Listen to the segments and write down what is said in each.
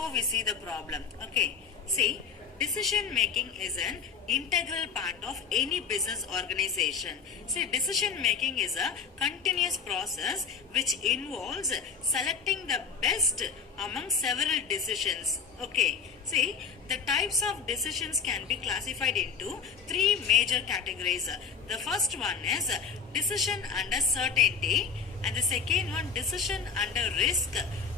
before we see the problem. Okay, see, decision making is an integral part of any business organization. See, decision making is a continuous process which involves selecting the best among several decisions. Okay, see, the types of decisions can be classified into three major categories. The first one is decision under certainty, and the second one decision under risk,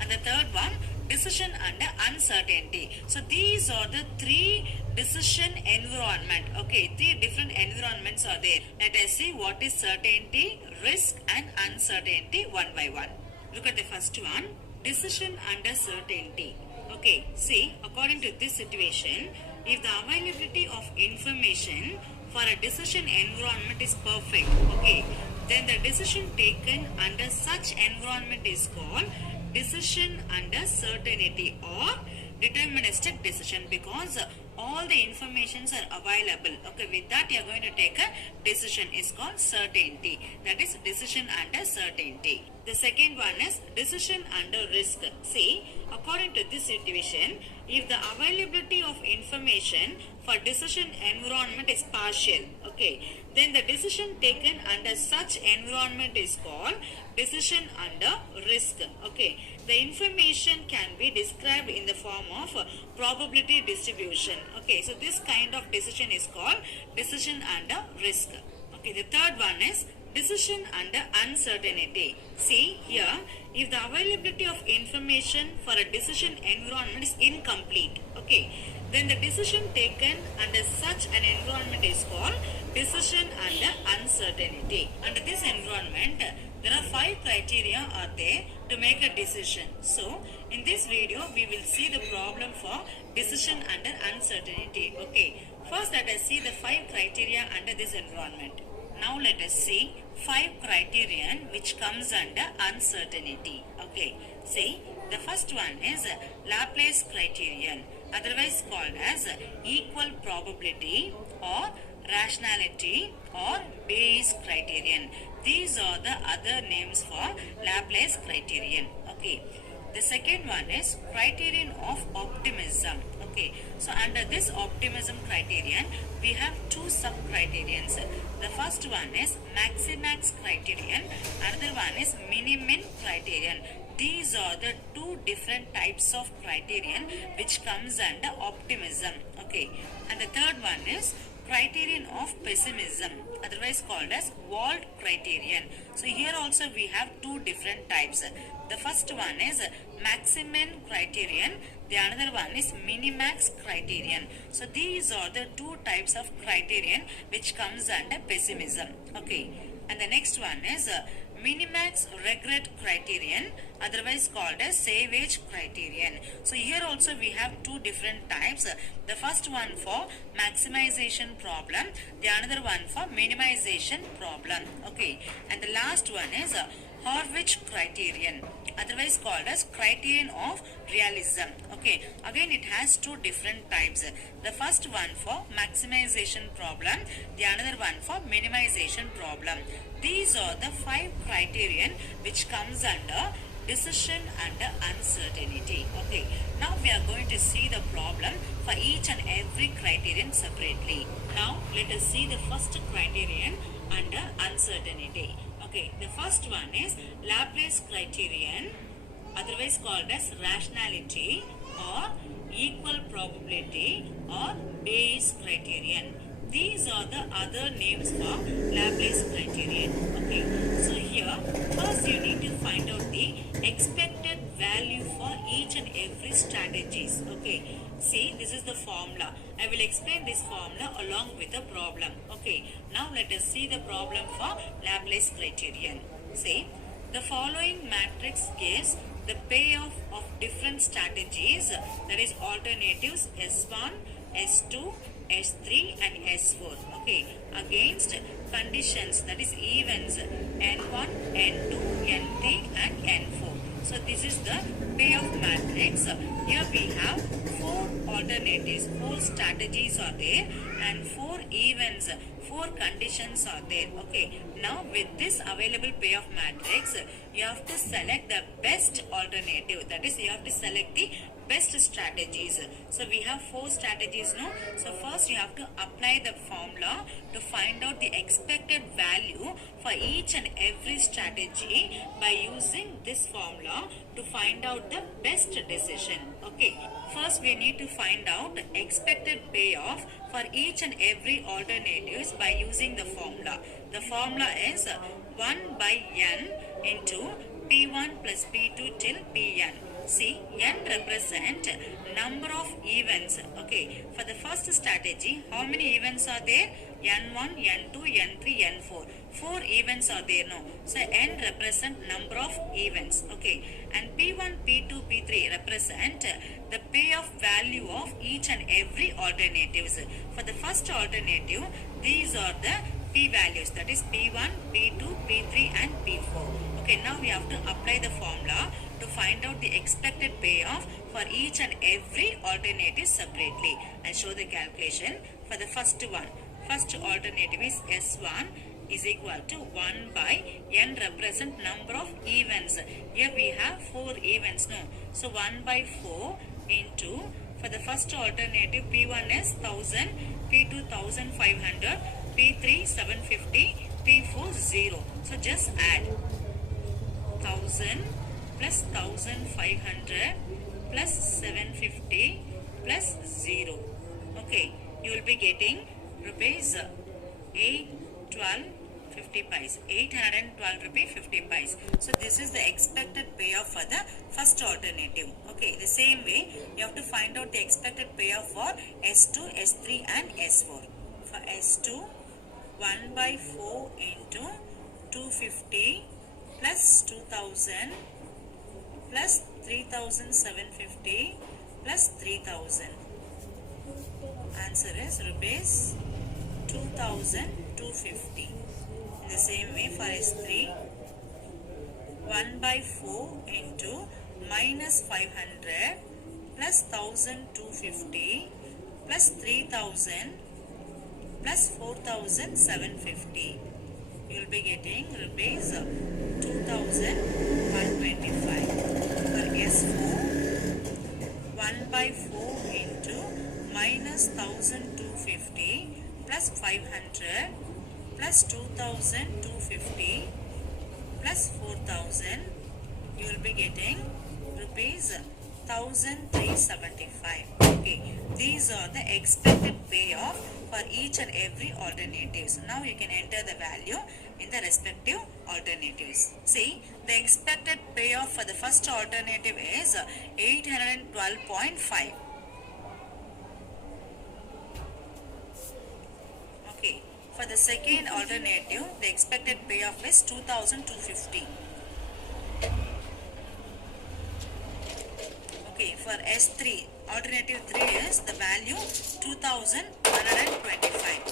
and the third one decision under uncertainty. So these are the three decision environment. Okay, three different environments are there. Let us see what is certainty, risk and uncertainty one by one. Look at the first one, decision under certainty. Okay, see, according to this situation, if the availability of information for a decision environment is perfect, okay, then the decision taken under such environment is called decision under certainty or deterministic decision, because all the informations are available. Okay, with that you are going to take a decision, is called certainty. That is decision under certainty. The second one is decision under risk. See, according to this situation, if the availability of information for decision environment is partial, okay, then the decision taken under such environment is called decision under risk. Okay, the information can be described in the form of probability distribution. Okay, so this kind of decision is called decision under risk. Okay, the third one is decision under uncertainty. See here, if the availability of information for a decision environment is incomplete, okay, then the decision taken under such an environment is called decision under uncertainty. Under this environment, there are 5 criteria are there to make a decision. So, in this video, we will see the problem for decision under uncertainty. Okay, first let us see the 5 criteria under this environment. Now let us see 5 criterion which comes under uncertainty. Okay, see, the first one is Laplace criterion, otherwise called as equal probability or rationality or Bayes criterion. These are the other names for Laplace criterion. Okay, the second one is criterion of optimism. Okay, so under this optimism criterion, we have 2 sub-criterions. The first one is Maximax criterion, another one is Minimin criterion. These are the 2 different types of criterion which comes under optimism. Okay, and the third one is criterion of pessimism, otherwise called as Wald criterion. So here also we have 2 different types. The first one is Maximin criterion, the another one is Minimax criterion. So these are the 2 types of criterion which comes under pessimism. Okay, and the next one is Minimax regret criterion, otherwise called as Savage criterion. So here also we have 2 different types. The first one for maximization problem, the another one for minimization problem. Okay, and the last one is Harwich criterion, otherwise called as criterion of realism. Okay, again it has 2 different types. The first one for maximization problem, the another one for minimization problem. These are the 5 criterion which comes under decision under uncertainty. Okay, now we are going to see the problem for each and every criterion separately. Now let us see the first criterion under uncertainty. Okay, the first one is Laplace criterion, otherwise called as rationality or equal probability or Bayes criterion. These are the other names for Laplace criterion. Okay, so here first you need to find out the expected value for each and every strategies. Okay, see, this is the formula. I will explain this formula along with the problem. Okay, now let us see the problem for Laplace criterion. See, the following matrix gives the payoff of different strategies, that is alternatives S1, S2, S3 and S4, okay, against conditions, that is events N1, N2, N3 and N4. So this is the payoff matrix. Here we have 4 alternatives, 4 strategies are there and 4 events, 4 conditions are there. Okay, now with this available payoff matrix, you have to select the best alternative, that is you have to select the best strategies. So we have 4 strategies now. So first you have to apply the formula to find out the expected value for each and every strategy by using this formula to find out the best decision. Okay, first we need to find out the expected payoff for each and every alternatives by using the formula. The formula is 1 by n into P1 plus P2 till Pn. See, n represent number of events. Okay, for the first strategy, how many events are there? N1, N2, N3, N4. 4 events are there now. So n represent number of events. Okay, and P1, P2, P3 represent the payoff value of each and every alternatives. For the first alternative, these are the P values, that is P1, P2, P3 and P4. Okay, now we have to apply the formula to find out the expected payoff for each and every alternative separately. I'll show the calculation for the first one. First alternative is S1 is equal to 1 by n represent number of events. Here we have 4 events now. So 1 by 4 into, for the first alternative P1 is 1000, P2 1500, P3 750, P4 0. So just add 1000 plus 1500 plus 750 plus 0. Okay, you will be getting rupees 812.50 pice. 812 rupee 50 pice. So this is the expected payoff for the first alternative. Okay, the same way you have to find out the expected payoff for S2, S3 and S4. For S2, 1 by 4 into 250 plus 2000 plus 3750 plus 3000. Answer is rupees 2250. In the same way for S3, 1 by 4 into minus 500 plus 1250 plus 3000 plus 4750. You will be getting rupees 2125. For S4, 1 by 4 into minus 1250 plus 500 plus 2250 plus 4000. You will be getting rupees 1375. Okay, these are the expected payoff for each and every alternatives. Now you can enter the value in the respective alternatives. See, the expected payoff for the first alternative is 812.5. Okay, for the second alternative, the expected payoff is 2250. Okay, for S3, alternative 3 is the value 2125.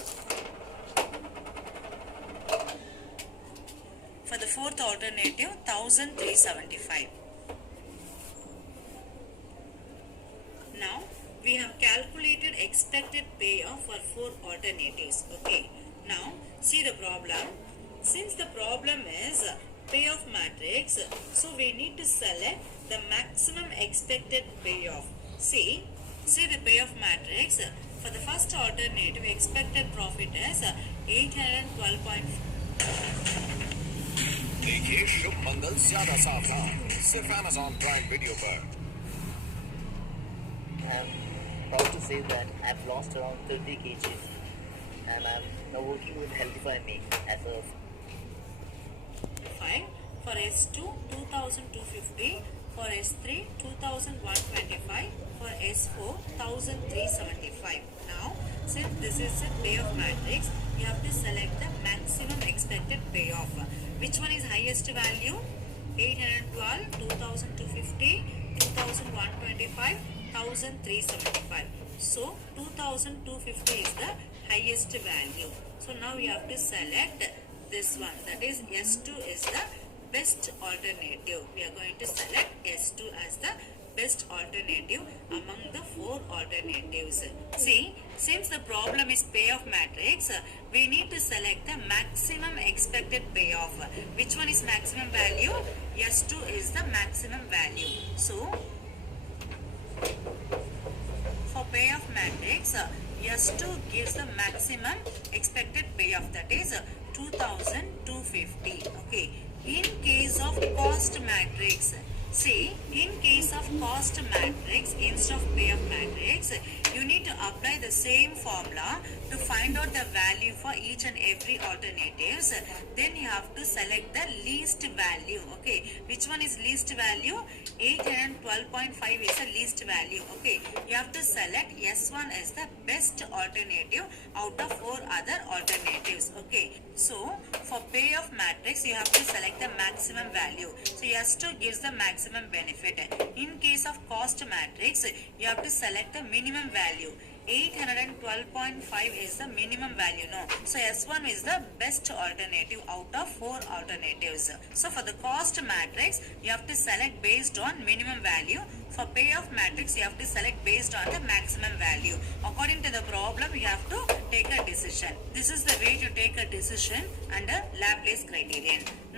For the fourth alternative, 1375. Now, we have calculated expected payoff for 4 alternatives. Okay, now see the problem. Since the problem is payoff matrix, so we need to select the maximum expected payoff. See the payoff matrix. For the first alternative, expected profit is 812.5. देखिए शुभ मंगल ज्यादा सावधान सिर्फ Amazon Prime Video पर। I'm proud to say that I've lost around 30 kg and I'm now working with Healthify Me as a For S2, 2250. For S3, 2125. For S4, 1375. Now, since this is a payoff matrix, you have to select the maximum expected payoff. Which one is highest value? 812, 2250, 2125, 1375. So 2250 is the highest value. So now you have to select this one, that is S2 is the best alternative. We are going to select S2 as the best alternative among the 4 alternatives. See, since the problem is payoff matrix, we need to select the maximum expected payoff. Which one is maximum value? S2 is the maximum value. So payoff matrix, S2 gives the maximum expected payoff, that is 2250. Okay. In case of cost matrix, see, in case of cost matrix instead of payoff matrix, you need to apply the same formula to find out the value for each and every alternatives. Then you have to select the least value. Okay, which one is least value? 812.5 is the least value. Okay, you have to select S1 as the best alternative out of 4 other alternatives. Okay, so for payoff matrix you have to select the maximum value. So S2 gives the maximum benefit. In case of cost matrix, you have to select the minimum value. 812.5 is the minimum value, no? So S1 is the best alternative out of 4 alternatives. So for the cost matrix, you have to select based on minimum value. For payoff matrix, you have to select based on the maximum value. According to the problem, you have to take a decision. This is the way to take a decision under Laplace criterion. Now